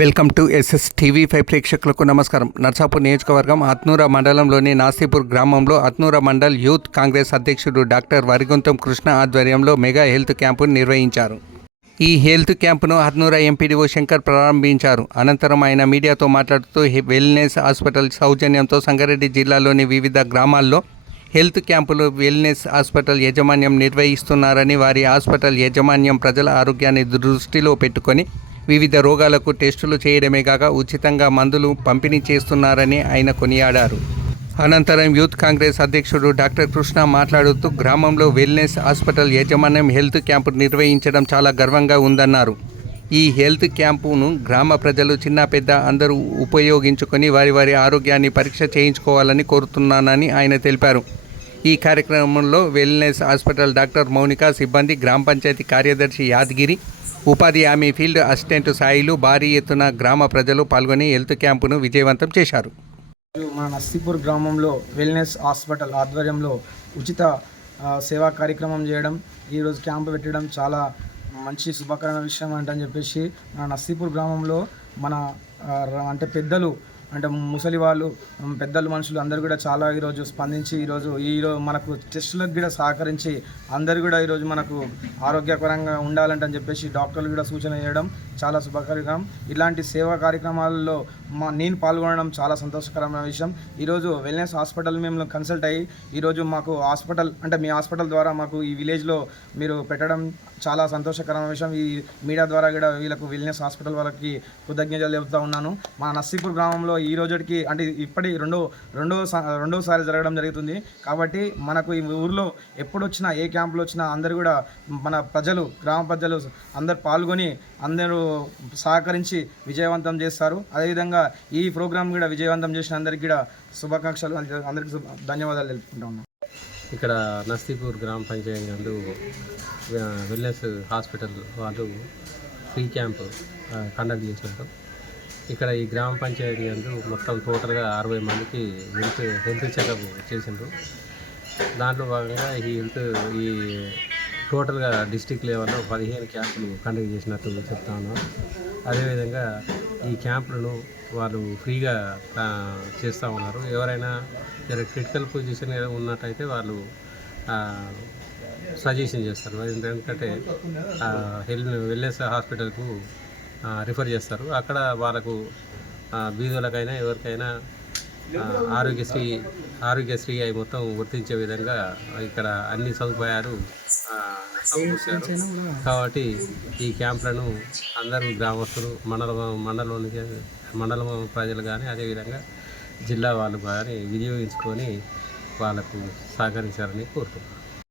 Welcome to SSTV5 ప్రేక్షకులకు నమస్కారం. నర్సాపూర్ నియోజకవర్గం అత్నూర మండలంలోని నాసీపూర్ గ్రామంలో అత్నూర మండల్ యూత్ కాంగ్రెస్ అధ్యక్షుడు డాక్టర్ వరిగొంతం కృష్ణ ఆధ్వర్యంలో మెగా హెల్త్ క్యాంపును నిర్వహించారు. ఈ హెల్త్ క్యాంపును అత్నూర ఎంపీడీఓ శంకర్ ప్రారంభించారు. అనంతరం ఆయన మీడియాతో మాట్లాడుతూ వెల్నెస్ హాస్పిటల్ సౌజన్యంతో సంగారెడ్డి జిల్లాలోని వివిధ గ్రామాల్లో హెల్త్ క్యాంపులు వెల్నెస్ హాస్పిటల్ యాజమాన్యం నిర్వహిస్తున్నారని, వారి హాస్పిటల్ యాజమాన్యం ప్రజల ఆరోగ్యాన్ని దృష్టిలో పెట్టుకొని వివిధ రోగాలకు టెస్టులు చేయడమే కాక ఉచితంగా మందులు పంపిణీ చేస్తున్నారని ఆయన కొనియాడారు. అనంతరం యూత్ కాంగ్రెస్ అధ్యక్షుడు డాక్టర్ కృష్ణ మాట్లాడుతూ గ్రామంలో వెల్నెస్ హాస్పిటల్ యాజమాన్యం హెల్త్ క్యాంపు నిర్వహించడం చాలా గర్వంగా ఉందన్నారు. ఈ హెల్త్ క్యాంపును గ్రామ ప్రజలు చిన్న పెద్ద అందరూ ఉపయోగించుకొని వారి వారి ఆరోగ్యాన్ని పరీక్ష చేయించుకోవాలని కోరుతున్నానని ఆయన తెలిపారు. ఈ కార్యక్రమంలో వెల్నెస్ హాస్పిటల్ డాక్టర్ మౌనిక, సిబ్బంది, గ్రామ పంచాయతీ కార్యదర్శి యాదగిరి, ఉపాధి హామీ ఫీల్డ్ అసిస్టెంట్ సాయిలు, భారీ ఎత్తున గ్రామ ప్రజలు పాల్గొని హెల్త్ క్యాంపును విజయవంతం చేశారు. మన నర్సీపూర్ గ్రామంలో వెల్నెస్ హాస్పిటల్ ఆధ్వర్యంలో ఉచిత సేవా కార్యక్రమం చేయడం, ఈరోజు క్యాంపు పెట్టడం చాలా మంచి శుభకరమైన విషయం అంటని చెప్పేసి మన నర్సీపూర్ గ్రామంలో మన అంటే పెద్దలు అంటే ముసలి వాళ్ళు, పెద్దలు, మనుషులు అందరూ కూడా చాలా ఈరోజు స్పందించి ఈరోజు మనకు టెస్టులకు కూడా సహకరించి అందరు కూడా ఈరోజు మనకు ఆరోగ్యకరంగా ఉండాలంటని చెప్పేసి డాక్టర్లు కూడా సూచన చేయడం చాలా శుభకరం. ఇలాంటి సేవా కార్యక్రమాల్లో నేను పాల్గొనడం చాలా సంతోషకరమైన విషయం. ఈరోజు వెల్నెస్ హాస్పిటల్ మేము కన్సల్ట్ అయ్యి ఈరోజు మాకు హాస్పిటల్ అంటే మీ హాస్పిటల్ ద్వారా మాకు ఈ విలేజ్లో మీరు పెట్టడం చాలా సంతోషకరమైన విషయం. ఈ మీడియా ద్వారా కూడా వీళ్ళకు వెల్నెస్ హాస్పిటల్ వాళ్ళకి కృతజ్ఞతలు చెబుతూ ఉన్నాను. మా నర్సీపూర్ గ్రామంలో ఈ రోజుకి అంటే ఇప్పటి రెండోసారి జరగడం జరుగుతుంది. కాబట్టి మనకు ఈ ఊర్లో ఎప్పుడు వచ్చినా ఏ క్యాంపులు వచ్చినా అందరూ కూడా మన ప్రజలు, గ్రామ ప్రజలు అందరు పాల్గొని అందరూ సహకరించి విజయవంతం చేస్తారు. అదేవిధంగా ఈ ప్రోగ్రాం కూడా విజయవంతం చేసిన అందరికీ కూడా శుభాకాంక్షలు, అందరికీ ధన్యవాదాలు తెలుపుకుంటా ఉన్నాను. ఇక్కడ నర్సీపూర్ గ్రామ పంచాయతీ నందు వెల్నెస్ హాస్పిటల్ వాళ్ళు ఫ్రీ క్యాంప్ కండక్ట్ చేసినారు. ఇక్కడ ఈ గ్రామ పంచాయతీ నందు మొత్తం టోటల్గా 60 మందికి హెల్త్ చెకప్ చేసిండ్రు. దాంట్లో భాగంగా ఈ టోటల్గా డిస్టిక్ లెవెల్లో 15 క్యాంపులు కండక్ట్ చేసినట్టు చెప్తా ఉన్నాం. అదేవిధంగా ఈ క్యాంపులను వాళ్ళు ఫ్రీగా చేస్తూ ఉన్నారు. ఎవరైనా క్రిటికల్ పొజిషన్ ఉన్నట్టయితే వాళ్ళు సజెషన్ చేస్తారు. ఎందుకంటే వెల్నెస్ హాస్పిటల్కు రిఫర్ చేస్తారు. అక్కడ వాళ్ళకు బీదోళ్ళకైనా ఎవరికైనా ఆరోగ్యశ్రీ అవి మొత్తం వర్తించే విధంగా ఇక్కడ అన్ని సదుపాయాలు సమకూర్చారు. కాబట్టి ఈ క్యాంపులను అందరూ గ్రామస్తులు, మండలం ప్రజలు కానీ అదేవిధంగా జిల్లా వాళ్ళు కానీ వినియోగించుకొని వాళ్ళకు సహకరించాలని కోరుతున్నాను.